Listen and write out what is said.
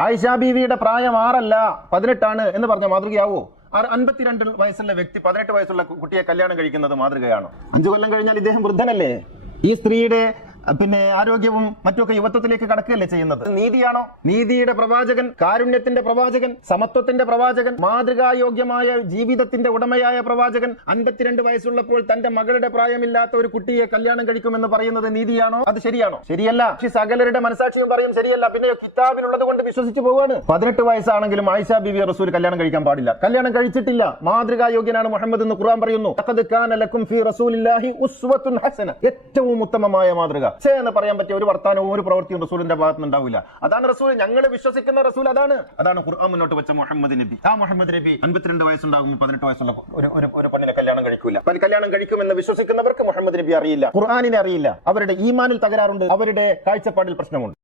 ആയിഷ ബീവിയുടെ പ്രായം 6 അല്ല 18 എന്ന് പറഞ്ഞ മാതൃകയാവോ? 52 വയസ്സുള്ള വ്യക്തി 18 വയസ്സുള്ള കുട്ടിയെ കല്യാണം കഴിക്കുന്നത് മാതൃകയാണോ? 5 കൊല്ലം കഴിഞ്ഞാൽ ഇദ്ദേഹം വൃദ്ധനല്ലേ? ഈ സ്ത്രീയുടെ ആരോഗ്യവും മറ്റൊക്കെ യുവത്വത്തിലേക്ക് കടക്കുകയല്ലേ ചെയ്യുന്നത്? നീതിയാണോ? നീതിയുടെ പ്രവാചകൻ, കാരുണ്യത്തിന്റെ പ്രവാചകൻ, സമത്വത്തിന്റെ പ്രവാചകൻ, മാതൃകായോഗ്യമായ ജീവിതത്തിന്റെ ഉടമയായ പ്രവാചകൻ 52 വയസ്സുള്ളപ്പോൾ തന്റെ മകളുടെ പ്രായമില്ലാത്ത ഒരു കുട്ടിയെ കല്യാണം കഴിക്കുമെന്ന് പറയുന്നത് നീതിയാണോ? അത് ശരിയാണോ? ശരിയല്ല. സകലരുടെ മനസാക്ഷിയും പറയും ശരിയല്ല. പിന്നെ കിതാബിലുള്ളത് കൊണ്ട് വിശ്വസിച്ചു പോവാണ്. 18 വയസ്സാണെങ്കിലും ആയിഷ ബീവി റസൂൽ കല്യാണം കഴിക്കാൻ പാടില്ല. കല്യാണം കഴിച്ചിട്ടില്ല. മാതൃകായോഗ്യനാണ് മുഹമ്മദ് എന്ന് ഖുർആൻ പറയുന്നു. ലഖദ് കാന ലക്കും ഫീ റസൂലില്ലാഹി ഉസ്വത്തുൻ ഹസന, ഏറ്റവും ഉത്തമമായ മാതൃക എന്ന് പറയാൻ പറ്റിയ ഒരു വർത്താനവും ഒരു പ്രവൃത്തിയും റസൂലിന്റെ ഭാഗത്ത് ഉണ്ടാവില്ല. അതാണ് റസൂൽ, ഞങ്ങൾ വിശ്വസിക്കുന്ന റസൂൽ അതാണ് ഖുർആൻ മുന്നോട്ട് വെച്ച മുഹമ്മദ് നബി. ആ മുഹമ്മദ് നബി 52 വയസ്സുണ്ടാകുമ്പോൾ 18 വയസ്സുള്ള ഒരു പെണ്ണിനെ കല്യാണം കഴിക്കൂല. കല്യാണം കഴിക്കുമെന്ന് വിശ്വസിക്കുന്നവർക്ക് മുഹമ്മദ് നബി അറിയില്ല, ഖുർആനിനെ അറിയില്ല. അവരുടെ ഈമാനിൽ തകരാറുണ്ട്, അവരുടെ കാഴ്ചപ്പാടിൽ പ്രശ്നമുണ്ട്.